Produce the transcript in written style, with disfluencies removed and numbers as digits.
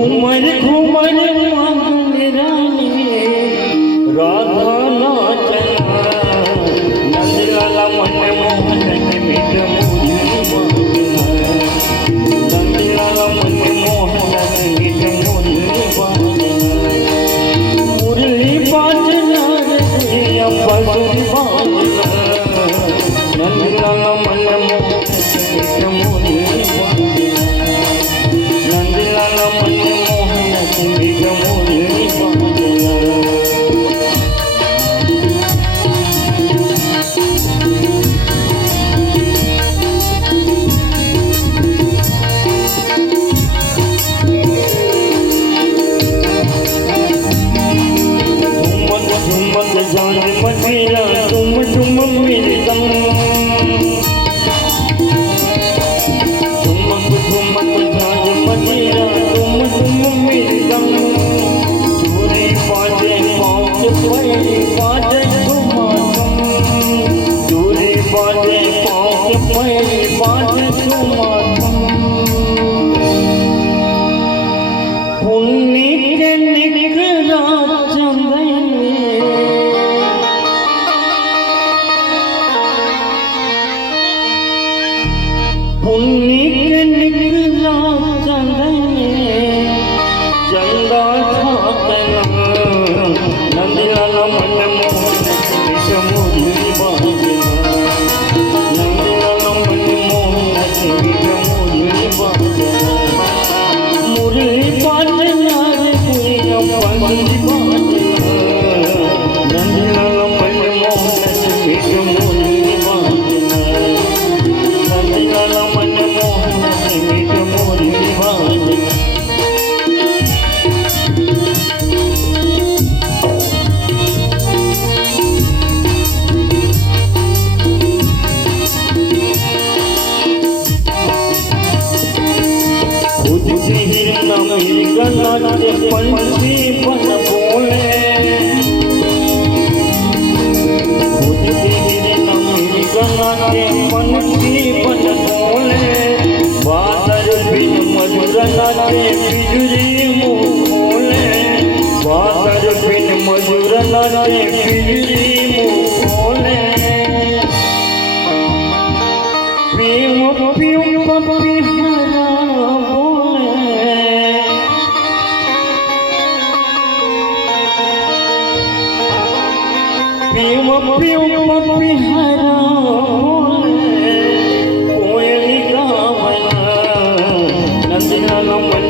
घूमर घूमर मांगन रानी राधा नाचना नंदलाला मन मोहन मीठ मुरली बाजना नंदलाला मन मोहन मीठ मुरली बाजना रे बांसुरी बाजना नंदलाला मन मोहन मीठ मुरली बाजना नंदलाला मन मोहन मीठ मुरली बाजना झुमक जान मदीना तुम तुम मेरे दम झुमक झुमक जान मदीना तुम तुम मेरे दम चोरी बाजे पाँच पैरी बाजे तुमातम चोरी बाजे पाँच पैरी बाजे तुमातम पुन्नी के निकला चंदन पुन्नी के निकला चंदन चंदा छातना नंदलाला मन मोहन मीठ मुरली बाजना नंदलाला मन मोहन मीठ मुरली बाजना मुरली बाजना रे दुनिया बांसुरी बाजना नंदलाला मन मोहन मीठ मुरली बाजना नंदलाला मन मोहन मीठ मुरली बाजना खुद की हिरना मेरी गला के पंछी बन बोले खुद की हिरना मेरी गला के पंछी बन बोले बादल बिन मधुर नाचे बिजुली मुँह खोले बादल बिन मधुर नाचे बिजुली मुँह खोले प्रेम प्रेम पपी हरा प्रेम प्रेम पपी हरा कोयली गावना नंदलाला मन